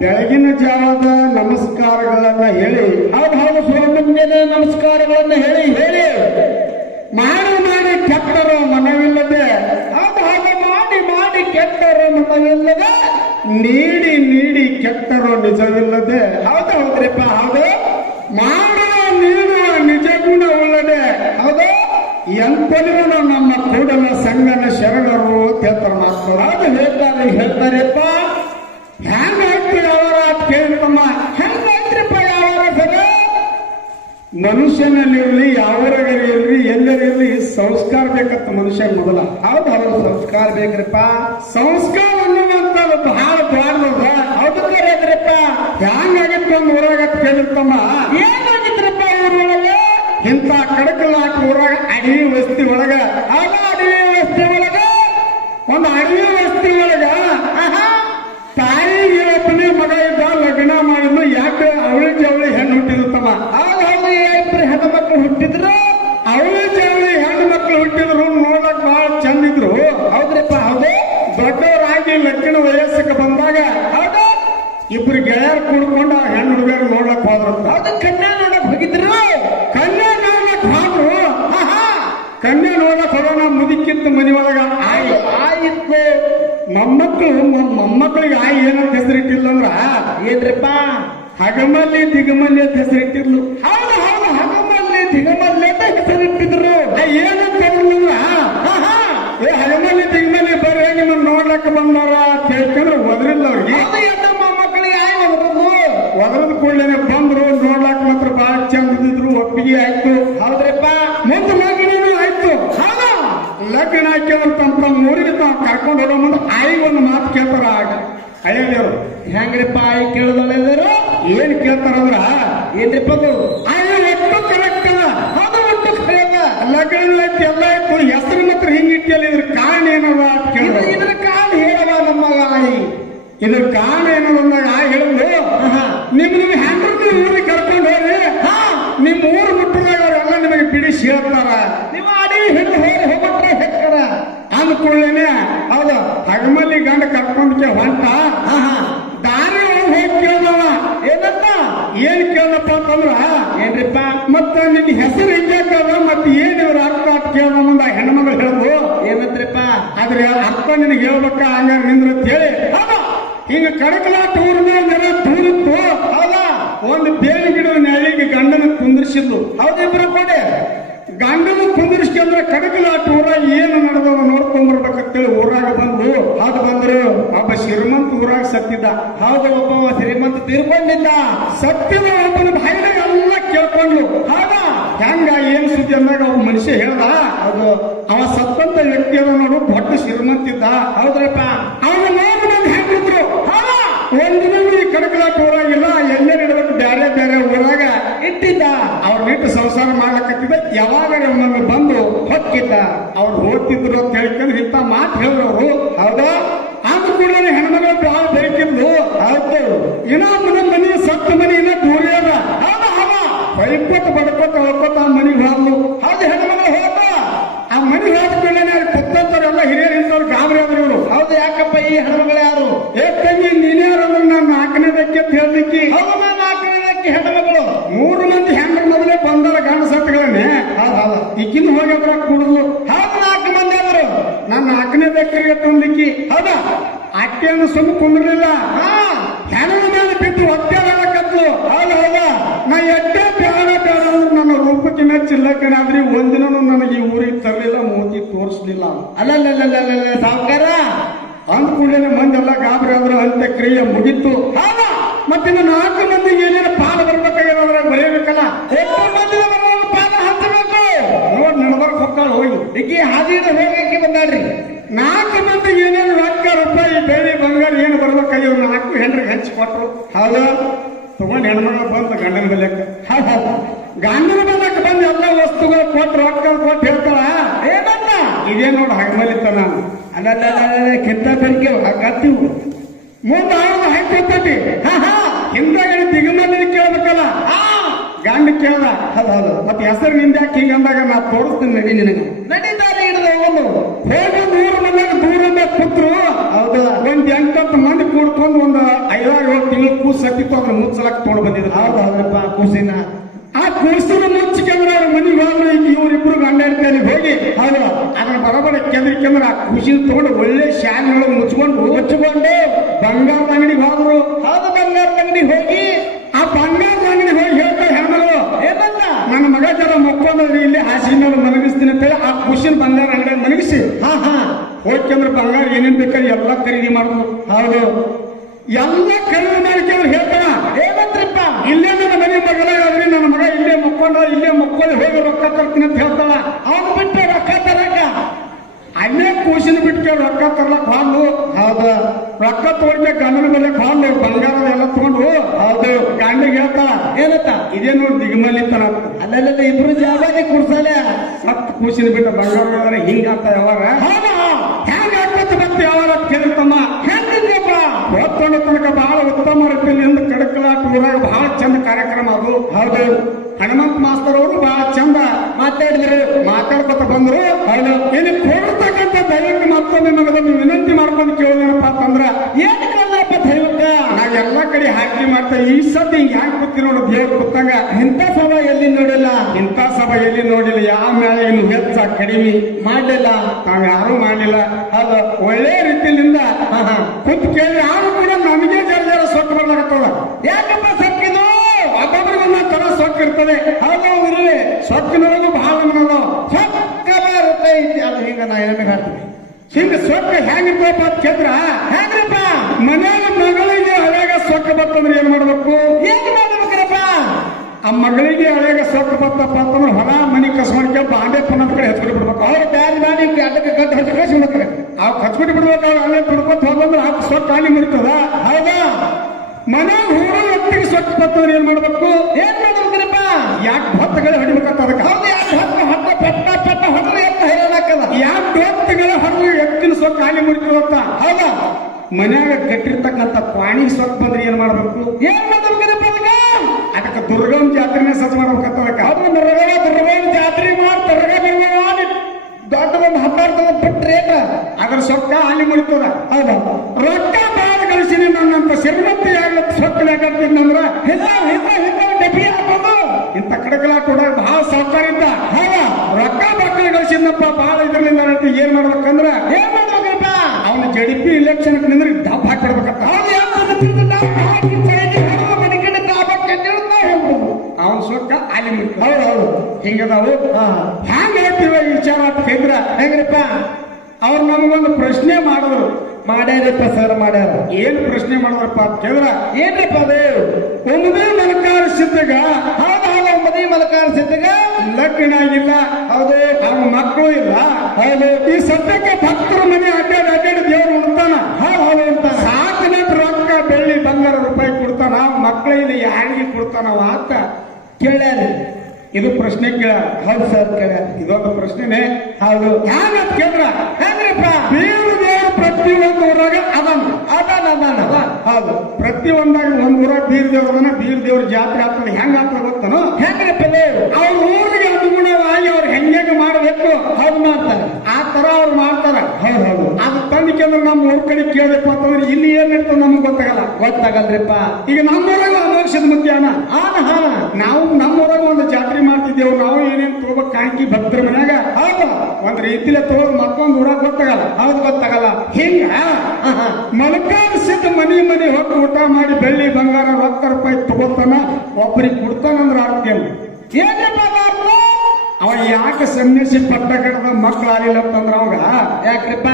ಬೆಳಗಿನ ಜಾವದ ನಮಸ್ಕಾರಗಳನ್ನ ಹೇಳಿ ಹೌದು ಸುಬ್ರಹ್ಮಣ್ಯನ ನಮಸ್ಕಾರಗಳನ್ನ ಹೇಳಿ ಮಾಡಿ ಮಾಡಿ ಕೆಟ್ಟರೋ ಮನವಿಲ್ಲದೆ ಹೌದು ಮಾಡಿ ಕೆಟ್ಟರು ಮನವಿಲ್ಲದೆ ನೀಡಿ ನೀಡಿ ಕೆಟ್ಟರೋ ನಿಜವಿಲ್ಲದೆ ಹೌದ್ರಿಪ್ಪ ಹೌದು ಮಾಡುವ ನೀಡುವ ನಿಜ ಗುಣ ಉಳ್ಳದೆ ಹೌದು ಎಂತನಿವನು ನಮ್ಮ ಕೂಡಲ ಸಂಗನ ಶರಣರು ತೇತರ ಮಾಸ್ತರು ಅದು ಹೇಳ್ತಾರೆಪ್ಪ ಹೆಂಗಾಯ್ತು ಅವರ ಕೇಳ್ತಮ್ಮ ಹೆಂಗಾಯ್ತ್ರಪ್ಪ ಯಾವ ಸರ ಮನುಷ್ಯನಲ್ಲಿರ್ಲಿ ಯಾವರಿರ್ಲಿ ಎಲ್ಲರಿರ್ಲಿ ಸಂಸ್ಕಾರ ಬೇಕತ್ತ ಮನುಷ್ಯ ಮೊದಲ ಹೌದು ಸಂಸ್ಕಾರ ಬೇಕ್ರಿಪ್ಪ ಸಂಸ್ಕಾರ ಅನ್ನುವಂಥದ್ದು ಬಹಳ ದೊಡ್ಡದ ಹೌದ್ರಿಪ್ಪ ಹೆಂಗಾಗಿತ್ತು ಒಂದು ಊರಾಗ ಕೇಳಿರ್ತಮ್ಮ ಏನಾಗಿದ್ರಪ್ಪ ಊರೊಳಗೆ ಇಂಥ ಕಡಕಲಾಟ ಊರಾಗ ಅಡವಿ ವಸ್ತಿ ಒಳಗ ಅಡವಿ ವ್ಯವಸ್ಥೆ ಒಳಗ ಒಂದು ಅಡವಿ ವಸ್ತಿ ಒಳಗ ತಾಯಿಗೆ ಒಬ್ಬನೇ ಮಗ ಇದ್ದ ಲಗ್ನ ಮಾಡಿದ್ಲು ಯಾಕೆ ಅವಳಿ ಜವಳಿ ಹೆಣ್ಣು ಹುಟ್ಟಿರುತ್ತಮ್ಮ ಹೌದು ಇಬ್ಬರು ಹೆಣ್ಣು ಮಕ್ಕಳು ಹುಟ್ಟಿದ್ರು ಅವಳಿ ಜವಳಿ ಹೆಣ್ಣು ಮಕ್ಕಳು ಹುಟ್ಟಿದ್ರು ನೋಡಕ್ ಬಹಳ ಚಂದ ಇದ್ರು ಹೌದ್ರಿಪ್ಪ ಹೌದು ದೊಡ್ಡವರಾಗಿ ಲಗ್ನ ವಯಸ್ಸಕ್ಕೆ ಬಂದಾಗ ಹೌದು ಇಬ್ರು ಗೆಳೆಯರು ಕೂಡ್ಕೊಂಡು ಆ ಹೆಣ್ಣು ಹುಡುಗರು ನೋಡ್ಲಕ್ ಹೋದ್ರಂತ ಹೌದು ಕನ್ಯಾ ನೋಡಕ್ ಹೋಗಿದ್ರು ಕನ್ಯಾ ನೋಡ್ಲಕ್ ಹೋದ್ರು ಕನ್ಯಾ ನೋಡಕ್ ಹೋಗೋಣ ಮುದಿಕ್ಕಿತ್ತು ಮನಿ ಒಳಗ ಆಯಿತು ಮೊಮ್ಮಕ್ಕಳಿಗೆ ಆಯಿ ಏನಂತ ಹೆಸರಿಟ್ಟಿಲ್ಲ ಅಂದ್ರ ಏನ್ರಿಪ್ಪ ಹಗಮಲ್ಲಿ ದಿಗಮಲ್ಲಿ ಅಂತ ಹೆಸರಿಟ್ಟಿದ್ಲು ಹೌದು ಹಗಮಲ್ಲಿ ದಿಗಮಲ್ಲಿ ಅಂತ ಹೆಸರಿಟ್ಟಿದ್ರು ಏನಂತ ಏ ಹಗಮಲ್ಲಿ ದಿಗಮಲ್ಲಿ ಬರ್ರಿ ನಿಮ್ಮನ್ನ ನೋಡ್ಲಕ್ಕ ಬಂದವ್ರ ಅಂತ ಹೇಳ್ಕೊಂಡ್ರೆ ಒದರಿಲ್ಲ ಅವ್ರಿಗೆ ಮಕ್ಕಳಿಗೆ ಆಯ್ ಹೋದ್ರು ಒದರದ ಕೂಡಲೇ ಬಂದ್ರು ನೋಡ್ಲಾಕ ಮಾತ್ರ ಬಹಳ ಚಂದ ಇದ್ದಿದ್ರು ಒಪ್ಪಿಗೆ ಆಯ್ತು ಹೌದ್ರಿಪ್ಪ ಮುಂದೆ ಲಗ್ನೂ ಆಯ್ತು ಲಗ್ನ ಹಾಕ್ಯವಂತ ಊರಿಗೆ ತಾವು ಕರ್ಕೊಂಡು ಹೋಗೋ ಮುಂದೆ ಆಯಿಗೆ ಒಂದು ಮಾತು ಕೇಳ್ತಾರ ಆಗ ಅಯ್ಯರು ಹೆಂಗ್ರಿಪ್ಪ ಆಯ್ ಕೇಳೋದಲ್ಲಿದ್ರು ಏನ್ ಕೇಳ್ತಾರಂದ್ರ ಏನ್ರಿಪ್ಪ ಅದು ಅಯ್ಯ ಒಟ್ಟು ಕರೆಕ್ಟ್ ಅದ ಅದು ಒಟ್ಟು ಖರೇದ ಲಗ್ನ ಆಯ್ತು ಎಲ್ಲ ಆಯ್ತು ಹೆಸರು ಮಾತ್ರ ಹಿಂಗಿಟ್ಟಿಯಲ್ಲ ಇದ್ರ ಕಾರಣ ಏನದ ಅಂತ ಕೇಳಿದ್ರು ಇದ್ರ ಕಾರಣ ಹೇಳವ ನಮ್ಮ ಆಯಿ ಇದ್ರ ಕಾರಣ ಏನದ ಅಂದಾಗ ಆ ಹೇಳಿದ್ರು ನಿಮ್ ಹ್ಯಾಂಡ್ರದ್ದು ಊರಿಗೆ ಕರ್ಕೊಂಡು ಹೋಗ್ರಿ ನಿಮ್ ಊರು ಮುಟ್ಟದಾಗ ಅವರೆಲ್ಲ ನಿಮಗೆ ಬಿಡಿಸಿ ಹೇಳ್ತಾರ ನಿಮ್ಮ ಅಡಿಗೆ ಹಿಡಿದು ಹೋಗ್ಬಿಟ್ರೆ ಹೆಕ್ಕರ ಅಂದ್ಕೊಳ್ಳೇನೆ ಹೌದು ಹಗಮಲ್ಲಿ ಗಂಡ ಕರ್ಕೊಂಡ್ಕೆ ಹೊಂಟ ದಾರಿ ಒಳಗೆ ಹೋಗಿ ಕೇಳ್ದವ ಏನಂತ ಏನ್ ಕೇಳಪ್ಪ ಅಂತಂದ್ರ ಏನ್ರಿಪ್ಪ ಮತ್ತ ನಿನ್ ಹೆಸರು ಹಿಂಗ್ಯಾಕದ ಮತ್ ಏನ್ ಇವ್ರ ಅರ್ಥ ಅಂತ ಕೇಳ್ದ ಮುಂದ ಹೆಣ್ಮಗಳು ಹೇಳ್ದು ಏನಂತ್ರಿಪ್ಪ ಆದ್ರೆ ಅರ್ಥ ನಿನಗೆ ಹೇಳ್ಬೇಕ ಹಂಗಾರ ನಿಂದ್ರ ಅಂತ ಹೇಳಿ ಹಿಂಗ ಕಡಕಲಾಟ ಊರ ಮೇಲೆ ತೂರಿತ್ತು ಹೌದಾ ಒಂದು ಬೇಲಿ ಗಿಡದ ನೆಳಿಗೆ ಗಂಡನ ಕುಂದಿರ್ಸಿದ್ಲು ಹೌದಿಬ್ರು ಕೊಡೆ ಗಂಡನ ಕುಂದಿರ್ಸ್ಕೊಂಡ್ರೆ ಕಡಕಲಾಟ ಊರ ಏನು ನಡೆದವ ನೋಡ್ಕೊಂಡ್ ಬರ್ಬೇಕಂತೇಳಿ ಊರಾಗ ಬಂದು ಅದು ಬಂದ್ರು ಒಬ್ಬ ಶ್ರೀಮಂತ ಊರಾಗ ಸತ್ತಿದ್ದ ಹೌದು ಒಬ್ಬ ಶ್ರೀಮಂತ ತೀರ್ಕೊಂಡಿದ್ದ ಸತ್ತಿದ ಒಬ್ಬನ ಬಾಯಿನ ಎಲ್ಲ ಕೇಳ್ಕೊಂಡ್ಲು ಹೌದಾ ಹೆಂಗ ಏನ್ ಸುದ್ದಿ ಅಂದಾಗ ಒಬ್ಬ ಮನುಷ್ಯ ಹೇಳ್ದ ಹೌದು ಅವ ಸತ್ತಂತ ವ್ಯಕ್ತಿ ಅದ ನೋಡು ದೊಡ್ಡ ಶ್ರೀಮಂತಿದ್ದ ಹೌದ್ರಪ್ಪ ಅವನ ನೋಡಿ ನಮ್ಗೆ ಹೆಂಗಿದ್ರು ಒಂದಿನ ಈ ಕಡಕಲಾಟ ಊರಾಗಿಲ್ಲ ಎಲ್ಲೇ ಇಡಬೇಕು ಬೇರೆ ಬೇರೆ ಊರಾಗ ಇಟ್ಟಿದ್ದ ಅವ್ರನ್ನಿಟ್ಟು ಸಂಸಾರ ಮಾಡ್ಲಕತ್ತಿದ್ದ ಯಾವಾಗ ಒಮ್ಮೊಮ್ಮೆ ಬಂದು ಹೊಕ್ಕಿದ್ದ ಅವ್ರು ಹೋಗ್ತಿದ್ರು ಅಂತ ಹೇಳ್ಕೊಂಡು ಇಂಥ ಮಾತು ಹೇಳಿದ್ರು ಹೌದಾ ಆದ ಕೂಡಲೇ ಹೆಣ್ಮಗಳು ಭಾಳ ಬೇಕಿದ್ಲು ಹೌದು ಇನ್ನೊಬ್ಬನ ಮನಿ ಸತ್ತ ಮನಿ ಇನ್ನ ದೂರ ಅದ ಬೈಕೊಟ್ಟು ಬಡ್ಕೊತ ಹೊಳ್ಕೊತ ಆ ಮನಿಗೆ ಹೋದ್ಲು ಹೌದು ಹೆಣ್ಮಗಳು ಹೋದ ಆ ಮನಿ ಹೋದ ಕೂಡಲೇ ಅಲ್ಲಿ ಕುತ್ತಂತವ್ರೆಲ್ಲ ಹಿರಿಯರು ಇಂಥವ್ರು ಗಾಬರಿ ಆದ್ರು ಇವರು ಹೌದು ಯಾಕಪ್ಪ ಈ ಹೆಣ್ಮಗಳು ಯಾರು ಏ ತಂಗಿ ನೀನೇ ಅಂದ್ರೆ ನಾನು ನಾಲ್ಕನೇದಕ್ಕೆ ಅಂತ ಹೇಳ್ಲಿಕ್ಕೆ ಹೌದು ನಾನು ನಾಲ್ಕನೇದಕ್ಕೆ ಹೆಣ್ಮಗಳು 3 ಮಂದಿ ಹೆಣ್ರ ಮೊದಲೇ ಬಂದಾರ ಗಂಡ ಸತ್ತಗಳನ್ನೇ ಹೌದು ಈಗಿನ ಹೋಗ್ಯದ್ರ ಕುಡಿದ್ಲು ಹೌದು 4 ಮಂದಿ ಅವರು ನಾನು 4ನೇ ಬೆಕ್ಕರಿಗೆ ತಂದಿಕ್ಕಿ ಹೌದಾ ಅಕ್ಕಿಯನ್ನು ಸುಮ್ಮ ಕುಂದಿರ್ಲಿಲ್ಲ ಹೆಣದ ಮೇಲೆ ಬಿಟ್ಟು ಒತ್ತಾಡಕತ್ಲು ಹೌದಾ ನಾ ಎಟ್ಟೆ ಬೇಡ ಬೇಡ ಅಂದ್ರೆ ನನ್ನ ರೂಪಕ್ಕೆ ಮೆಚ್ಚಿಲ್ಲಕ್ಕನಾದ್ರಿ ಒಂದಿನೂ ನನಗೆ ಈ ಊರಿಗೆ ತರಲಿಲ್ಲ ಮೂತಿ ತೋರಿಸ್ಲಿಲ್ಲ ಅಲ್ಲಲ್ಲ ಸಾವುಕಾರ ಅಂದ ಕೂಡಲೇ ಮಂದೆಲ್ಲ ಗಾಬರಿ ಆದ್ರು ಅಂತ್ಯ ಕ್ರಿಯೆ ಮುಗಿತು ಹೌದಾ ಮತ್ತಿನ್ನು 4 ಮಂದಿಗೆ ಏನೇನು ಪಾಲು ಬರ್ಬೇಕಾಗಿರೋದ್ರ ಬರೆಯಬೇಕಲ್ಲ 8 ಮಂದಿ ಪಾದ ಹಚ್ಚಬೇಕು ನೋಡ್ ನಡ್ಬರ್ಕ್ ಹೋಗ್ತಾಳ ಹೋಗಿ ಈಕಿ ಹಾದಿನ ಹೋಗಕ್ಕೆ ಬಂದಾಡ್ರಿ 4 ಮಂದಿಗೆ ಏನೇನು ರೊಕ್ಕ ರೂಪಾಯಿ ಬೆಳ್ಳಿ ಬಂಗಾರ ಏನು ಬರ್ಬೇಕಾಗಿ 4 ಹೆಣ್ರಿಗೆ ಹಂಚಿ ಕೊಟ್ರು ಹೌದಾ ತಗೊಂಡ್ ಹೆಣ್ಮಗಳು ಬಂದು ಗಂಡನ ಬೆಲೆಕ್ಕ ಗಂಡನ ಬೆಲೆಕ್ಕ ಬಂದು ಎಲ್ಲ ವಸ್ತುಗಳು ಕೊಟ್ಟು ರೊಕ್ಕ ಕೊಟ್ಟು ಹೇಳ್ತಾಳ ಏನನ್ನ ಇದೇ ನೋಡು ಹಗಮಲಿತ್ತ ನಾನು ಅಲ್ಲ ಕೆತ್ತ ಬೆಳಿಗ್ಗೆ ಕತ್ತಿವು ಮುಂದೆ ಅವ್ರದ್ದು ಹಾಕಿ ಹಿಂದಾಗಡೆ ದಿಗಮಲ್ಲಿ ಕೇಳ್ಬೇಕಲ್ಲ ಗಂಡ ಕೇಳ್ದ ಹೌದು ಮತ್ತೆ ಹೆಸರು ನಿಂದ ಯಾಕೆ ಹಿಂಗ ಅಂದಾಗ ನಾ ತೋರಿಸ್ತೀನಿ ನಡಿ ನಿನಗೆ ನಡೀತಾರೆ ಹಿಡಿದು ಹೋಗೋದು ಹೋಗಿ 100 ಮಂದಿ ದೂರದ ಕೂತ್ರು ಹೌದು ಒಂದ್ 8-10 ಮಂದಿ ಕೂಡ್ಕೊಂಡು ಒಂದು 5-7 ತಿಂಗಳು ಕೂಸು ಸತ್ತಿತ್ತು ಅದನ್ನ ಮುಚ್ಚಲಕ್ಕೆ ತೊಗೊಂಡು ಬಂದಿದ್ರು. ಹೌದು ಹೌದ್ರಪ್ಪ ಕೂಸಿನ ಆ ಕೂಸಿನ ಮುಚ್ಚಿಕೆಂದ್ರೆ ಅವ್ರ ಮನೆಗೆ ಹೋದ್ರೆ ಇವ್ರಿಬ್ರು ಗಂಡ ಹೆಂಡತಿ ಹೋಗಿ ಹೌದು ಅದನ್ನ ಬರಬರ ಕೆಂದ್ರ ಆ ಕೂಸಿನ ತಗೊಂಡು ಒಳ್ಳೆ ಶಾಲೆಗಳು ಮುಚ್ಕೊಂಡು ಬಂಗಾರದ ಅಂಗಡಿಗೆ ಹೋದ್ರು. ಹೌದು ಬಂಗಾರದ ಅಂಗಡಿಗೆ ಹೋಗಿ ಆ ಬಂಗಾರದ ಅಂಗಡಿಗೆ ಹೋಗಿ ಹೇಳ್ತಾರೆ ಹೆಣ್ಮಗಳು ಏನಂತ ನನ್ನ ಮಗ ಜನ ಮಕ್ಕೊಂಡ್ರಿ ಇಲ್ಲಿ ಹಾಸಿನ ಮೇಲೆ ಮಲಗಿಸ್ತೀನಿ ಅಂತ ಹೇಳಿ ಆ ಖುಷಿನ ಬಂಗಾರ ಅಂಗಡಿ ಮಲಗಿಸಿ ಹೋಗ್ಕಂದ್ರೆ ಬಂಗಾರ ಏನೇನ್ ಬೇಕಾದ್ರೆ ಎಲ್ಲ ಖರೀದಿ ಮಾಡಿದ್ರು. ಹೌದು ಎಲ್ಲ ಖರೀದಿ ಮಾಡ್ಕೊಂಡ್ರೆ ಹೇಳ್ತಾನ ಏನಂತ್ರಿಪ್ಪ ಇಲ್ಲೇ ನನ್ನ ಮನೆ ಮಗಳ ಆದ್ರಿ ನನ್ನ ಮಗ ಇಲ್ಲೇ ಮಕ್ಕೊಂಡ ಇಲ್ಲೇ ಮಕ್ಕೊಳ್ಳಿ ಹೋಗಿ ರೊಕ್ಕ ತರ್ತೀನಿ ಅಂತ ಹೇಳ್ತಾಳ. ಅವನು ಬಿಟ್ಟು ರೊಕ್ಕ ತರಕ ಅಲ್ಲೇ ಕೂಸಿನ ಬಿಟ್ಟು ರೊಕ್ಕ ತರ್ಲಕ್ ಹಾಲು ಹೌದು ರೊಕ್ಕ ತಗೊಂಡೆ ಗಂಡನ ಮೇಲೆ ಹಾಲು ಬಂಗಾರದ ಎಲ್ಲ ತಗೊಂಡು ಹೌದು ಗಂಡಿಗೆ ಹೇಳ್ತಾಳ ಏನಂತ ಇದೇ ನೋಡಿ ದಿಗ್ಮಲಿತನ ಅಲ್ಲೆಲ್ಲ ಇಬ್ರು ಜಾಬಾಗಿ ಕುಡ್ಸಲ್ಲ ಸತ್ ಕೂಸಿನ ಬಿಟ್ಟ ಬಂಗಾರ ಹಿಂಗಾತ ಯಾವಾಗ ಹ್ಯಾಂಗ ಆಗ್ತದ ಮತ್ತೆ ಯಾವಾಗ ಕೇಳ್ತಮ್ಮ ಹೆಂಗಿದ್ಯಪ್ಪ ಹೊತ್ತೊಂಡ ತನಕ ಬಹಳ ಉತ್ತಮ ರೀತಿಯಿಂದ ಕಡಕಲಾಟ ಊರಾಗ ಬಹಳ ಚಂದ ಕಾರ್ಯಕ್ರಮ ಅದು. ಹೌದು ಹನುಮಂತ ಮಾಸ್ತರ್ ಅವರು ಬಹಳ ಚಂದ ಮಾತಾಡಿದ್ರು ಮಾತಾಡ್ಕೊತ ಬಂದ್ರು. ಹೌದು ಇಲ್ಲಿ ಕೊಡ್ತಕ್ಕಂಥ ದೈವಕ್ಕೆ ಮತ್ತೊಮ್ಮೆ ಮಗದೊಮ್ಮೆ ವಿನಂತಿ ಮಾಡ್ಕೊಂಡು ಕೇಳಿದೇನಪ್ಪ ಅಂತಂದ್ರ ಏನ್ ಕಲ್ಲಪ್ಪ ದೈವಕ್ಕ ನಾವೆಲ್ಲಾ ಕಡೆ ಹಾಕಿ ಮಾಡ್ತಾ ಈ ಸತಿ ಹಿಂಗ್ ಹ್ಯಾಂಗ್ ಕೂತಿ ನೋಡು ದೇವ್ರ ಕೂತಂಗ ಇಂಥ ಸಭಾ ಎಲ್ಲಿ ನೋಡಿಲ್ಲ ಇಂಥ ಸಭೆ ಎಲ್ಲಿ ನೋಡಿಲ್ಲ ಯಾವ ಮೇಲೆ ಇನ್ನು ಹೆಚ್ಚ ಕಡಿಮೆ ಮಾಡಿಲ್ಲ ನಾವ್ ಯಾರು ಮಾಡಿಲ್ಲ. ಅದು ಒಳ್ಳೆ ರೀತಿಯಿಂದ ಕೂತ್ ಕೇಳಿ ಯಾರು ಕೂಡ ನಮಗೆ ಜರ ಸೊಕ್ಕ ಬರ್ಲಾಗತ್ತಲ್ಲ. ಯಾಕಪ್ಪ ಸಕ್ಕಿದು ಒಬ್ಬೊಬ್ರಿಗೆ ಒಂದೊಂದ್ ತರ ಸೊಕ್ಕ ಇರ್ತದೆ. ಹೌದು ಇರುವೆ ಸೊಕ್ಕಿನೊಳಗೂ ಬಹಳ ನಮ್ಮದು ಸೊಕ್ಕ ಬರುತ್ತೆ ಅದು ಹಿಂಗ ನಾ ಏನಕ್ಕೆ ಹಾಡ್ತೀನಿ ಹಿಂಗ ಸೊಕ್ಕ ಹೆಂಗಿರ್ತಪ್ಪ ಅಂತ ಕೇಳಿದ್ರ ಹೆಂಗ್ರಪ್ಪ ಮನೆಯ ಮಗಳಿಗೆ ಹಳೆಗ ಸೊಕ್ಕ ಬರ್ತಂದ್ರೆ ಏನ್ ಮಾಡ್ಬೇಕು? ಏನ್ ಮಾಡ್ಬೇಕ್ರಪ್ಪ ಆ ಮಗಳಿಗೆ ಹಳೆಗ ಸೊಕ್ಕ ಬರ್ತಪ್ಪ ಅಂತಂದ್ರೆ ಹೊಲ ಮನಿ ಕಸ್ ಮಾಡ್ಕೊಂಡು ಬಾಂಡೆ ಪುನಃ ಕಡೆ ಹಚ್ಬಿಟ್ಟು ಬಿಡ್ಬೇಕು. ಅವ್ರ ಬ್ಯಾರಿ ಮಾಡಿ ಅಡ್ಡಕ್ಕೆ ಗಂಟು ಹಚ್ಚಿ ಕಳಿಸಿ ಬಿಡ್ತಾರೆ ಅವ್ ಹಚ್ಬಿಟ್ಟು ಬಿಡ್ಬೇಕು. ಅವ್ರು ಅಲ್ಲೇ ಬಿಡ್ಕೊತ ಹೋಗಂದ್ರೆ ಆ ಸೊಕ್ಕ ಹಾನಿ ಮುರಿತದ. ಹೌದಾ ಮನೆ ಹೂರು ಎತ್ತಿಗೆ ಸೊಕ್ಕ ಬರ್ತಂದ್ರೆ ಏನ್ ಮಾಡ್ಬೇಕು? ಏನ್ ಮಾಡ್ಬೇಕ್ರಪ್ಪ ಯಾಕೆ ಭತ್ತಗಳೇ ಹೊಡಿಬೇಕಂತ ಅದಕ್ಕೆ. ಹೌದು ಯಾಕೆ ಹೊತ್ತ ಪೆಟ್ಟ ಪೆಟ್ಟ ಹೊಡೆದ್ರೆ ಎತ್ತ ಹೈರಾಣಾಕದ ಯಾಕೆ ಭತ್ತಗಳ ಹೊರಗೆ ಎತ್ತಿನ ಸೊಕ್ಕ ಹಾನಿ ಮುರಿತದಂತ. ಹೌದಾ ಮನ್ಯಾಗ ಕಟ್ಟಿರ್ತಕ್ಕಂಥ ಪಾಣಿ ಸೊಕ್ಕ ಬಂದ್ರೆ ಏನ್ ಮಾಡ್ಬೇಕು? ಏನ್ ಮಾಡ್ಬೇಕ್ರಪ್ಪ ಅದಕ್ಕೆ ದುರ್ಗಮ್ ಜಾತ್ರೆನೇ ಸಜ್ಜ ಮಾಡ್ಬೇಕಂತ ಅದಕ್ಕೆ. ಅವ್ರು ದುರ್ಗವ್ವ ಜಾತ್ರೆ ಮಾಡಿ ದೊಡ್ಡ ಒಂದು 16 ಬಿಟ್ರೆ ಅದ್ರ ಸೊಕ್ಕ ಹಾನಿ ಮುರಿತದ. ಹೌದು ರೊಕ್ಕ ಬಾಳ ಗಳಿಸಿನಿ ನನ್ನಂತ ಶ್ರೀಮಂತಿ ಆಗ್ಲತ್ತ ಸೊಕ್ಕಲೆ ಆಗತ್ತಿದ್ದಂದ್ರ ಡಬ್ಬಿ ಹಾಕೋದು ಇಂಥ ಕಡಕಲಾಟ ಹೊಡಾಗ ಬಹಳ ಸಾವುಕಾರ ಇದ್ದ. ಹೌದಾ ರೊಕ್ಕ ಬಕ್ಕಲಿ ಗಳಿಸಿದ್ನಪ್ಪ ಬಹಳ ಇದರಿಂದ ಏನ್ ಮಾಡ್ಬೇಕಂದ್ರ ಏನ್ ಮಾಡ್ಬೇಕಪ್ಪ ಅವನ ಜಡಿಪಿ ಇಲೆಕ್ಷನ್ ನಿಂದ್ರೆ ಡಬ್ ಹಾಕಿಡ್ಬೇಕಂತ. ಮನೆ ಕಡೆ ಅವನ ಸೊಕ್ಕ ಹಾನಿ ಮುರಿತ. ಹೌದು ಹೌದು ಹಿಂಗದಾವು ಹ್ಯಾಂಗ ಹೇಳ್ತೀವ ಈ ವಿಚಾರ ಅಂತ ಕೇಂದ್ರ ಹೆಂಗ್ರಪ್ಪ ಅವ್ರು ನಮಗೊಂದು ಪ್ರಶ್ನೆ ಮಾಡಿದ್ರು. ಮಾಡ್ಯಾರಪ್ಪ ಸರ್ ಮಾಡ್ಯಾರ ಏನ್ ಪ್ರಶ್ನೆ ಮಾಡಿದ್ರಪ್ಪ ಅಂತ ಕೇಳಿದ್ರ ಏನ್ರಪ್ಪ ಅದು ಒಮ್ಮದೇ ಮಲಕಾರ ಸಿದ್ಧಗ ಹೌದು ಹೌದು ಮದಿ ಮಲಕಾರ ಸಿದ್ಧಗ ಲಗ್ನ ಆಗಿಲ್ಲ. ಹೌದು ಅವ್ರ ಮಕ್ಕಳು ಇಲ್ಲ. ಹೌದು ಈ ಸದ್ಯಕ್ಕೆ ಭಕ್ತರ ಮನೆ ಅಡ್ಡಾಡಿ ದೇವ್ರು ಉಣ್ತಾನ. ಹೌದು ಅಂತಾನ ಸಾಕನ ರೊಕ್ಕ ಬೆಳ್ಳಿ ಬಂಗಾರ ರೂಪಾಯಿ ಕೊಡ್ತಾನ. ಮಕ್ಕಳಿಲ್ಲ ಯಾರಿಗೆ ಕೊಡ್ತಾನವ ಅಂತ ಕೇಳ್ಯಾರ. ಇದು ಪ್ರಶ್ನೆ ಕೇಳ. ಹೌದು ಸರ್ ಕೇಳ್ಯಾರ. ಇದೊಂದು ಪ್ರಶ್ನೆನೆ. ಹೌದು ಹ್ಯಾಂಗ ಕೇಳ್ರ ಹೆಂಗ್ರಪ್ಪ ಬೀರು ದೇವರು ಪ್ರತಿಯೊಂದು ಊರಾಗ ಅದಾನ. ಹೌದು ಪ್ರತಿಯೊಂದಾಗ ಒಂದ್ ಊರಾಗ ಬೀರ್ ದೇವ್ರ ಅದನ್ನ ಬೀರ್ ದೇವ್ರ ಜಾತ್ರೆ ಆಗ್ತದೆ. ಹೆಂಗ ಆಗ್ತದೆ ಗೊತ್ತನು? ಹೆಂಗ್ರಪ್ಪ ಅವ್ರ ಊರಿಗೆ ಅನುಗುಣವಾಗಿ ಅವ್ರು ಹೆಂಗೆ ಮಾಡ್ಬೇಕು ಹೌದು ಮಾಡ್ತಾರೆ ಆ ತರ ಅವ್ರು ಮಾಡ್ತಾರ. ಹೌದು ಹೌದು ಅದು ತಂದಿಕೆ ಅಂದ್ರೆ ನಮ್ಮ ಊರ್ ಕಡೆ ಕೇಳಬೇಕು ಅಂತಂದ್ರೆ ಇಲ್ಲಿ ಏನ್ ಇರ್ತದೆ ನಮ್ಗೆ ಗೊತ್ತಾಗಲ್ರಿಪ್ಪ. ಈಗ ನಮ್ಮೂರಾಗ ಅಮೋಕ್ಷದ ಮಧ್ಯಾಹ್ನ ನಾವು ನಮ್ಮೂರಾಗ ಒಂದು ಜಾತ್ರೆ ಮಾಡ್ತಿದ್ದೇವು. ನಾವು ಏನೇನ್ ತಗೋಬೇಕು ಕಾಣಿಕೆ ಭಕ್ತರ ಮನ್ಯಾಗ ಹೌದು ಒಂದ್ ರೀತಿಲೆ ತಗೋದು ಮತ್ತೊಂದು ಊರಾಗ ಗೊತ್ತಾಗಲ್ಲ. ಹೌದು ಗೊತ್ತಾಗಲ್ಲ. ಹಿಂಗ ಮಲಕಾರ ಸಿದ್ಧ ಮನಿ ಹೋಗಿ ಊಟ ಮಾಡಿ ಬೆಳ್ಳಿ ಬಂಗಾರ ರೊಕ್ಕ ರೂಪಾಯಿ ತಗೋತಾನ ಒಬ್ಬರಿಗೆ ಕೊಡ್ತಾನಂದ್ರ ಅರ್ಥ ಏನ್ರಪ್ಪ ಅವ ಯಾಕೆ ಸನ್ಯಾಸಿ ಪಟ್ಟ ಕಡದ ಮಕ್ಕಳು ಆಗಿಲ್ಲ ಅಂತಂದ್ರ ಅವಾಗ ಯಾಕ್ರಪ್ಪ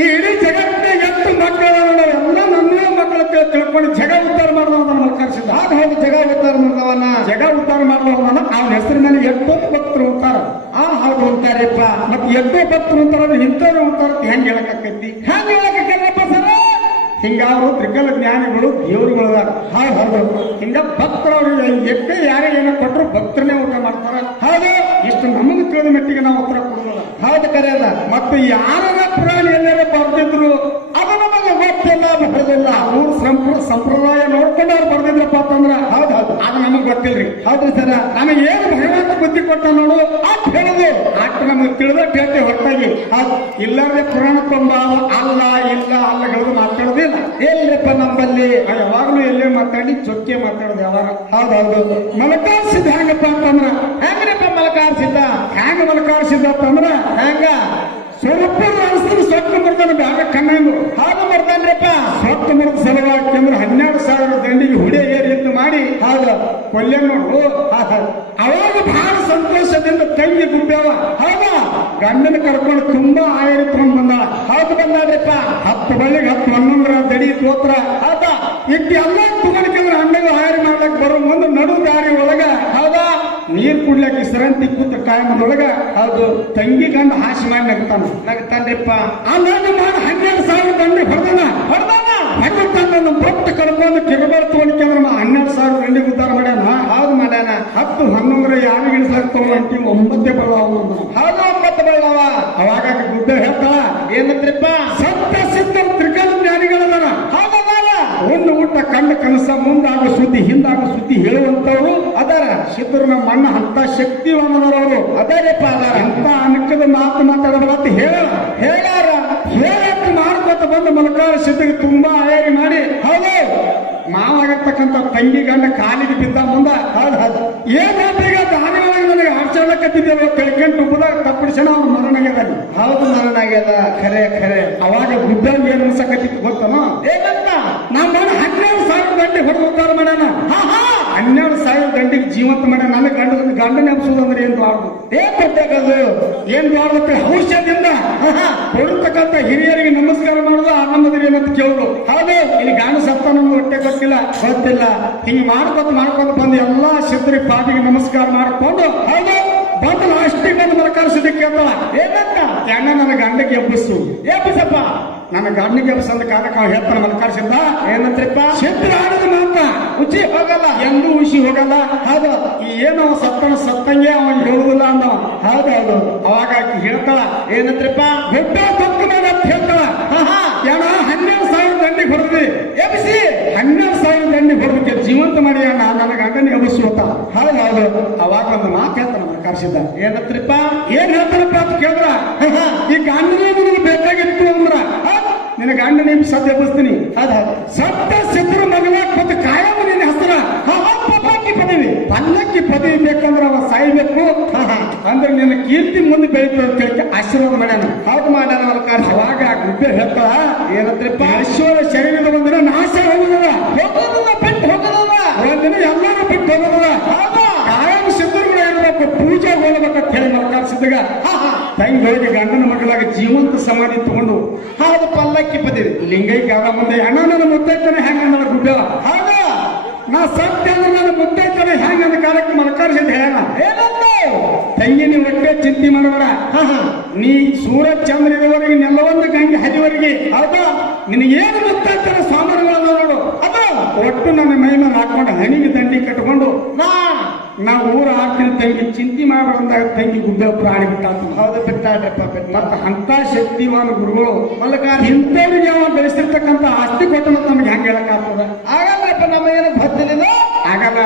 ಈ ಇಡೀ ಜಗತ್ತಿನಾಗ ಎಷ್ಟು ಮಕ್ಕಳು ಎಲ್ಲ ನನ್ನ ಮಕ್ಕಳು ತಿಳ್ಕೊಂಡು ಜಗ ಉದ್ಧಾರ ಮಾಡಿದವನ ಮಲ್ಕರಿಸಿದ. ಹೌದು ಜಗ ಉದ್ಧಾರ ಮಾಡಿದವನ ಜಗ ಉದ್ಧಾರ ಮಾಡಿದವನ ಅವನ ಹೆಸರು ಮೇಲೆ ಎಷ್ಟೋ ಭಕ್ತರು ಉಂಟಾರ. ಹೌದು ಅಂತಾರಪ್ಪ. ಮತ್ತೆ ಎಷ್ಟೋ ಭಕ್ತರು ಉಂಟಾರ ಇಂಥವ್ರು ಉಂಟಾರ ಹೆಂಗ್ ಹೇಳಕತ್ತೈತಿ? ಹೆಂಗ್ ಹೇಳಕತ್ತಪ್ಪ ಸರ್? ಹಿಂಗ ಅವರು ತ್ರಿಕಲ ಜ್ಞಾನಿಗಳು ದೇವರುಗಳು ಅದಾರ. ಹೌದು ಹಿಂಗ ಭಕ್ತರವ್ರಿಗೆ ಎಷ್ಟೇ ಯಾರೇ ಏನೋ ಕೊಟ್ಟರು ಭಕ್ತರನ್ನೇ ಊಟ ಮಾಡ್ತಾರ. ಹೌದು ಇಷ್ಟು ನಮಗೆ ತಿಳಿದ ಮಟ್ಟಿಗೆ ನಾವು ಉತ್ತರ ಕೊಡೋದ. ಹೌದು ಕರೆಯಲ್ಲ. ಮತ್ತು ಯಾರ ಪುರಾಣ ಎಲ್ಲಾರ ಬರ್ತಿದ್ರು ಅದು ನಮಗೆ ಗೊತ್ತಿಲ್ಲ ಬರೋದಿಲ್ಲ. ಊರ್ ಸಂಪ್ರದಾಯ ನೋಡ್ಕೊಂಡು ಅವ್ರು ಬರ್ದಿದ್ರಪ್ಪ ಅಂತಂದ್ರ ಹೌದು ಹೌದು ಅದು ನಮಗ್ ಗೊತ್ತಿಲ್ರಿ. ಹೌದ್ರಿ ಸರ. ನಮಗೆ ಏನು ಭಗವಂತ ಬುದ್ಧಿ ಕೊಟ್ಟ ನೋಡು ಅಟ್ ಹೇಳುದು ಆಟ ನಮಗೆ ತಿಳಿದಟ್ಟು ಹೇಳ್ತೇವೆ ಹೊರತಾಗಿ ಇಲ್ಲದೆ ಪುರಾಣ ತುಂಬ ಅಲ್ಲ ಇಲ್ಲ ಅಲ್ಲಗಳದು ಮಾತಾಡೋದಿಲ್ಲ. ಎಲ್ರಿಪ್ಪ ನಂಬಲ್ಲಿ ಯಾವಾಗ್ಲೂ ಎಲ್ಲೇ ಮಾತಾಡಿ ಚೊಕ್ಕೆ ಮಾತಾಡೋದು ಯಾವಾಗ. ಹೌದೌದು. ಮಲಕಾರ್ಸಿದ ಹೆಂಗಪ್ಪ ಅಂತಂದ್ರ ಹೆಂಗ್ರಿಪ್ಪ ಮಲಕಾರ್ಸಿದ್ದ? ಹೆಂಗ ಮಲಕಾರ್ಸಿದ ಅಂತಂದ್ರ ಹೆಂಗ ಸ್ವಲ್ಪ ಅನಿಸ್ತದೆ ಸೊಟ್ಟು ಬರ್ತಾನೆ ಬ್ಯಾಗ ಕಣ್ಣಂದು ಹಾಗೆ ಬರ್ತಾನ್ರಿಪ್ಪ. ಸೊಟ್ಟು ಮರದ ಸಲುವಾಗಿ ಅಂದ್ರೆ 12,000 ದಂಡಿಗೆ ಹುಡಿ ಏರಿ ಎಂದು ಮಾಡಿ ಹೌದು ಕೊಲ್ಲೆ ನೋಡು. ಅವಾಗ ಬಹಳ ಸಂತೋಷದಿಂದ ತಂಗಿ ಗುಬ್ಬ್ಯಾವ. ಹೌದಾ ಗಂಡನ ಕರ್ಕೊಂಡು ತುಂಬಾ ಆಯರಿ ತಗೊಂಡ್ ಬಂದಾಳ. ಹೌದು ಬಂದಾಡ್ರಿಪ್ಪ. 10 ಬಳಿಗೆ 10 11 ದಡಿ ತೋತ್ರ. ಹೌದಾ ಇಟ್ಟು ಎಲ್ಲ ತಗೊಂಡ್ಕಂದ್ರೆ ಅಣ್ಣಗ ಆಯರಿ ಮಾಡ್ಲಕ್ ಬರೋ ಮುಂದೆ ನಡು ದಾರಿ ಒಳಗ ಹೌದಾ ನೀರ್ ಕುಡ್ಲಕ್ಕೆ ಸರಂತಿ ಕೂತ ಕಾಯಮದೊಳಗ ಹೌದು ತಂಗಿ ಗಂಡ ಹಾಸಿ ಮಾಡಿ ನಗ್ತಾನ. ನಗ್ತಾನ್ರಿಪ್ಪ. ಅಲ್ಲಾಗ ಮಾಡಿ 12,000 ದಂಡಿ ಹೊಡೆದಾನ. ಹೊಡೆದ ಬೊಟ್ಟು ಕರ್ಕೊಂಡು ಕಿರುಬಾರ್ ತಗೊಂಡ್ಕಂದ್ರ 12,000 ದಂಡಿ ಉದ್ದಾರ ಮಾಡ್ಯಾನ. ಹೌದು ಮಾಡ್ಯಾನ. 10 11 ಯಾರು ಗಿಡಿಸ್ಲಾಗ್ತಾವ ಅಂಟಿ 9 ಬಳ್ಳಾವ. ಹೌದು 9 ಬೆಳ್ಳವ. ಅವಾಗ ಗುಡ್ಡ ಹೇಳ್ತಾಳ ಏನಂದ್ರಿಪ್ಪ? ಸತ್ಯ ಸಿದ್ಧ ತ್ರಿಕಾಲ ಜ್ಞಾನಿಗಳದಾರ. ಹೌದಲ್ಲ ಒಂದು ಊಟ ಕಂಡ ಕನಸ ಮುಂದಾಗೋ ಸುದ್ದಿ ಹಿಂದಾಗೋ ಸುದ್ದಿ ಹೇಳುವಂತವ್ರು ಅದರ. ಸಿದ್ಧರು ನಮ್ಮ ಅಣ್ಣ ಅಂತ ಶಕ್ತಿವಾನದವರು ಅದರಿಪ್ಪ ಅದರ. ಎಂತ ಅನಕ್ಕದ ಮಾತು ಮಾತಾಡಬಾರದು ಹೇಳಾರ ಹೇಳಕ್ಕೆ ಮಾಡ್ಕೊತ ಬಂದು ಮಲಕಾರ ಸಿದ್ಧಿಗೆ ತುಂಬಾ ಆಯಾರಿ ಮಾಡಿ ಹೌದು ಮಾವಾಗಿರ್ತಕ್ಕಂಥ ತಂಗಿ ಗಂಡ ಕಾಲಿಗೆ ಬಿದ್ದ ಮುಂದ ಹೌದು ಹೌದು ಏನಾದ್ರೀಗ ದಾನಿಯೊಳಗೆ ನನಗೆ ಆಡ್ಸಾಡಕತ್ತಿದ್ದೇವೆ ಕೆಳಕೆಂಟು ಉಬ್ಬದಾಗ ತಪ್ಪಿಡಿಸೋಣ ಅವ್ನು ಮರಣಾಗ್ಯದಾನಿ. ಹೌದು ಮರಣಾಗ್ಯದ. ಖರೆ ಖರೆ. ಅವಾಗ ಗುಡ್ಡಂಗೆ ಏನ್ ಅನ್ಸಕತ್ತಿತ್ತು ಗೊತ್ತನೋ? ಏನಂತ? ನಮ್ಮ 12,000 ದಂಡಿ ಹೊಡೆದು ಉದ್ದಾರ ಮಾಡ್ಯಾನ. 12,000 ದಂಡಿಗೆ ಜೀವಂತ ಮಾಡ್ಯಾನ. ನನ್ನ ಗಂಡನ ಎಬ್ಸೋದಂದ್ರೆ ಏನ್ ದ್ವಾರದು? ಏನ್ ಗೊತ್ತಾಗದು? ಏನ್ ದ್ವಾರದಕ್ಕೆ ಔಷಧದಿಂದ ಕೊಡತಕ್ಕಂಥ ಹಿರಿಯರಿಗೆ ನಮಸ್ಕಾರ ಮಾಡೋದು ಆನಂದದಿರಿ ಏನಂತ ಕೇಳೋದು. ಹೌದು ಇಲ್ಲಿ ಗಂಡ ಸತ್ತ ನಮ್ಗೆ ಹೊಟ್ಟೆ ಗೊತ್ತಿಲ್ಲ. ಹಿಂಗ್ ಮಾಡ್ಕೊತ ಬಂದು ಎಲ್ಲಾ ಸಿದ್ಧರಿಗೆ ಪಾದಿಗೆ ನಮಸ್ಕಾರ ಮಾಡ್ಕೊಂಡು ಹೌದು ಬಂದು ಲಾಸ್ಟಿಗೆ ಬಂದು ಮಲಕಾರ ಸಿದ್ಧಕ್ಕೆ ಕೇಳ್ತಾಳ. ಏನಂತ? ಅಣ್ಣ ನನ್ನ ಗಂಡಕ್ಕೆ ಎಬ್ಬಿಸು. ಎಬ್ಬಿಸಪ್ಪ. ನನ್ನ ಗಂಡನಿಗೆ ಎಬ್ಬಿಸಂದ ಕಾಲಕ್ಕೆ ಅವ್ನು ಹೇಳ್ತಾನೆ ಮಲಕಾರ ಸಿದ್ಧ. ಏನಂತ್ರಿಪ್ಪ? ಸಿದ್ಧ ಆಡಿದ ಮಾತ ಉಚ್ಚಿ ಹೋಗಲ್ಲ. ಎಂದೂ ಉಸಿ ಹೋಗಲ್ಲ. ಹೌದು ಏನೋ ಸತ್ತಂಗೆ ಅವನ್ ಹೇಳುದಿಲ್ಲ ಅಂದವ. ಹೌದೌದು. ಅವಾಗ ಆಕಿ ಹೇಳ್ತಾಳ ಏನಂತ್ರಿಪ್ಪ? ಗುಡ್ಡ ತೊಕ್ಕ ಮೇಲೆ ಅಂತ ಹೇಳ್ತಾಳ. ಏನ 12,000 ದಂಡಿ ಹೊಡೆದ್ವಿ ಎಬ್ಬಿಸಿ. 12,000 ದಂಡಿ ಹೊಡೆದಕ್ಕೆ ಜೀವಂತ ಮಾಡಿ ಅಣ್ಣ ನನ್ನ ಗಂಡನ ಎಬ್ಬಿಸುತ್ತ. ಹೌದೌದು. ಅವಾಗ ಒಂದು ಮಾತು ಹೇಳ್ತಾನ ಕರ್ಸಿದ್ದ. ಏನಂತ್ರಿಪ್ಪ? ಏನ್ ಹೇಳ್ತಾರಪ್ಪ ಅಂತ ಕೇಳಿದ್ರ ಈ ಗಂಡನೇ ನಿನಗೆ ಬೇಕಾಗಿತ್ತು ಅಂದ್ರ ನಿನ್ನ ಗಂಡನ ಸದ್ಯ ಎಬ್ಬಿಸ್ತೀನಿ. ಸತ್ಯ ಸಿದ್ಧರ ಮಗನ ಮತ್ತು ಕಾಯಮ ನಿನ್ನ ಹೆಸರ ಪಲ್ಲಕ್ಕಿ ಪದವಿ ಬೇಕಂದ್ರೆ ಅವ ಸಾಯ್ಬೇಕು ಅಂದ್ರೆ ನಿನ್ನ ಕೀರ್ತಿ ಮುಂದೆ ಬೆಳೀತು ಅಂತ ಹೇಳಿ ಆಶೀರ್ವಾದ ಮಾಡ್ಯಾನ. ಹೌದು ಮಾಡ್ಯಾನ ಮಲಕಾರ. ಅವಾಗ ಆ ಗುಡ್ಡೆ ಹೇಳ್ತಾಳ ಏನಂತ್ರಿಪ್ಪ? ಐಶ್ವರ್ಯ ಶರೀರದ ಒಂದಿನ ನಾಶ ಹೋಗುದಿಲ್ಲ. ಬಿಟ್ಟು ಹೋಗೋದಲ್ಲ. ಒಂದಿನ ಎಲ್ಲಾರು ಬಿಟ್ಟು ಹೋಗೋದಿಲ್ಲ. ಕಾಯಂ ಸಿದ್ಧರುಗಳು ಇರಬೇಕು, ಪೂಜೆ ಹೋಗ್ಬೇಕಂತ ಹೇಳಿ ಮಲಕಾರ ಸಿದ್ಧಗ ತಂಗಿ ಹೋಗಿ ಗಂಡನ ಮಗಳಾಗ ಜೀವಂತ ಸಮಾಧಿ ತಗೊಂಡು ಹೌದು ಪಲ್ಲಕ್ಕಿ ಪದವಿ ಲಿಂಗೈಕ್ಯ ಆಗ ಮುಂದೆ ಅಣ್ಣ ನನ್ನ ಮುತ್ತೈತನೆ ಹೆಂಗ ಅಂದ ಗುಡ್ಡ. ಹೌದು ನಾ ಸತ್ಯ ಅಂದ್ರೆ ನನ್ನ ಮುತ್ತೈತನೆ ಹೆಂಗ ಅಂದ ಕಾಲಕ್ಕೆ ಮಲಕಾರ ಸಿದ್ಧ ಹೇಳ ಏನಂತ? ತಂಗಿ ನೀವು ಒಟ್ಟೆ ಚಿಂತೆ ಮಾಡಬೇಡ. ನೀ ಸೂರ್ಯ ಚಂದ್ರ ಇರುವವರೆಗೆ ನೆಲವೊಂದು ಗಂಗೆ ಹದಿವರೆಗೆ ಹೌದಾ ನಿನಗೇನು ಮುತ್ತೈತನ ಸಾಮಾನುಗಳ ನೋಡು ಅದು ಒಟ್ಟು ನನ್ನ ಮೈ ಮೇಲೆ ಹಾಕೊಂಡು ಹಣಿಗೆ ದಂಡಿ ಕಟ್ಕೊಂಡು ನಾ ಊರ ಹಾಕ್ತೀನಿ ತಂಗಿ ಚಿಂತೆ ಮಾಡಬಾರ್ದಾಗ ತಂಗಿ ಗುಡ್ಡ ಪ್ರಾಣಿ ಬಿಟ್ಟ. ಹೌದು ಬಿಟ್ಟಾಡ್ರಪ್ಪ. ಮತ್ತ ಅಂತ ಶಕ್ತಿವಾನ ಗುರುಗಳು ಮಲಕಾರ ಇಂಥವ್ರಿಗೆ ಯಾವ ಬೆಳೆಸಿರ್ತಕ್ಕಂಥ ಆಸ್ತಿ ಕೊಟ್ಟ ಮತ್ತೆ ನಮ್ಗೆ ಹೆಂಗ್ ಹೇಳಕ್ಕಾಗ್ತದ? ಆಗಲ್ಲಪ್ಪ. ನಮ್ಮ ಏನು ಗೊತ್ತಿಲ್ಲ. ಆಗಲ್ಲ.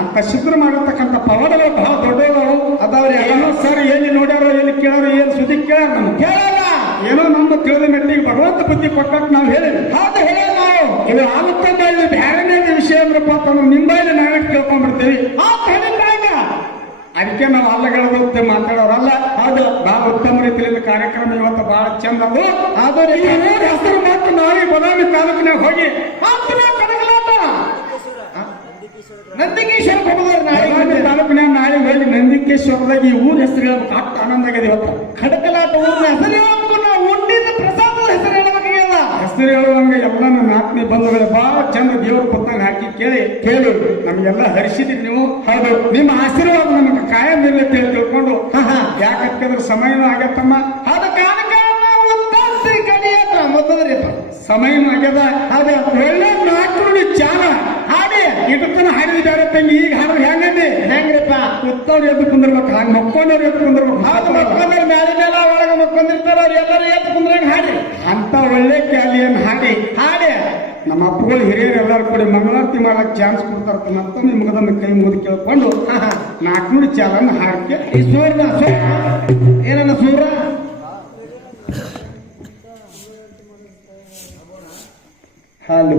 ಅಂತ ಶುಕ್ರ ಮಾಡಿರ್ತಕ್ಕಂಥ ಪವಾಡಗಳು ಬಹಳ ದೊಡ್ಡವರು ಅದಾವ್ರಿ. ಏನೋ ಸರ್ ಎಲ್ಲಿ ನೋಡ್ಯಾರೋ ಎಲ್ಲಿ ಕೇಳಾರೋ ಏನ್ ಸುದ್ದಿ ಕೇಳ ನಮ್ಗೆ ಕೇಳಲ್ಲ. ಏನೋ ನಮ್ಮ ತಿಳಿದ ಮೆಟ್ಟಿಗೆ ಭಗವಂತ ಬುದ್ಧಿ ಕೊಟ್ಟಾಗ ನಾವು ಹೇಳಿದ್ವಿ. ಹೌದು ಹೇಳ ನಾವು ಇದು ಆಗುತ್ತಂದ ಇದು ಬೇರೆನೇ ವಿಷಯ ಅಂದ್ರಪ್ಪ ಅಂತಂದ್ರೆ ನಿಂಬೈಲಿ ನಾವೇ ಕೇಳ್ಕೊಂಡ್ಬಿಡ್ತೀವಿ. ಅದಕ್ಕೆ ನಾವು ಅಲ್ಲಗಳದಂತೆ ಮಾತಾಡೋರಲ್ಲ. ಹೌದು ಬಹಳ ಉತ್ತಮ ರೀತಿಯಲ್ಲಿ ಕಾರ್ಯಕ್ರಮ ಇವತ್ತು ಬಹಳ ಚಂದ. ಅದು ಹೆಸರು ಮಾತು ನಾಳೆ ಬದಾಮಿ ತಾಲೂಕಿನಾಗ ಹೋಗಿ ನಂದಿಕೇಶ್ವರ ತಾಲೂಕಿನಾಗ ನಾಳೆ ಹೋಗಿ ನಂದಿಕೇಶ್ವರದಾಗ ಈ ಊರ ಹೆಸರು ಹೇಳ್ಬೇಕು. ಅಷ್ಟು ಆನಂದ ಆಗಿದೆ ಇವತ್ತು. ಖಡಕಲಾಟ ಊರಿನ ಹೆಸರು ಹೇಳ್ಬೇಕು. ನಾವು ಉಂಡಿದ ಪ್ರಸಾದದ ಹೆಸರು ಹೇಳ್ಬೇಕಿಲ್ಲ. ಹೆಸರು ಹೇಳುವಂಗ ಎಲ್ಲ ನನ್ನ ಆತ್ಮೀಯ ಬಂಧುಗಳು ಬಹಳ ಚಂದ ದೇವ್ರ ಪುಸ್ತಕ ಹಾಕಿ ಕೇಳಿ ನಮ್ಗೆಲ್ಲ ಹರಿಸಿದ್ರಿ ನೀವು. ಹೌದು ನಿಮ್ಮ ಆಶೀರ್ವಾದ ನಮಗೆ ಕಾಯಂ ಇರಲಿ ತಿಳ್ಕೊಂಡು ಯಾಕಂತಂದ್ರೆ ಸಮಯನೂ ಆಗತ್ತಮ್ಮ. ಅದ ಕಾರಣಕ್ಕೆ ಮೊದಲರಿ ಸಮಯನೂ ಆಗ್ಯದ. ಅದೇ ಒಳ್ಳೆ ನಾಲ್ಕು ಚಾಲ ಹಾಡಿ ಇದಕ್ಕನ ಹಾಡಿದ ಬೇರೆ ತಂಗಿ ಈಗ ಹಾಡಿದ್ರೆ ಹೆಂಗಂದಿ ಹೆಂಗ್ರಿಪ್ಪ? ಕುತ್ತವ್ರು ಎದ್ದು ಕುಂದಿರ್ಬೇಕು, ಹಂಗ ಮಕ್ಕೊಂಡವ್ರು ಎದ್ದು ಕುಂದಿರ್ಬೇಕು. ಹೌದು ಮಕ್ಕೊಂಡ್ರೆ ಮ್ಯಾಲೆ ಮೇಲೆ ಒಳಗೆ ಮಕ್ಕೊಂಡಿರ್ತಾರ ಅವ್ರು ಎಲ್ಲರೂ ಎದ್ದು ಕುಂದ್ರಂಗ ಹಾಡಿ ಅಂತ ಒಳ್ಳೆ ಕ್ಯಾಲಿಯನ್ನು ಹಾಡಿ ಹಾಡೆ ನಮ್ಮ ಅಪ್ಪಗಳು ಹಿರಿಯರು ಎಲ್ಲರೂ ಕೂಡ ಮಂಗಳಾರತಿ ಮಾಡಕ್ ಚಾನ್ಸ್ ಕೊಡ್ತಾರ ಮತ್ತೊಮ್ಮೆ ಮುಗದನ್ನ ಕೈ ಮುಗಿದು ಕೇಳ್ಕೊಂಡು ನಾಲ್ಕುನೂರು ಚಾಲನ್ನ ಹಾಕಿ ಈ ಸೂರ್ನ ಏನನ್ನ ಸೂರ ಹಾಲು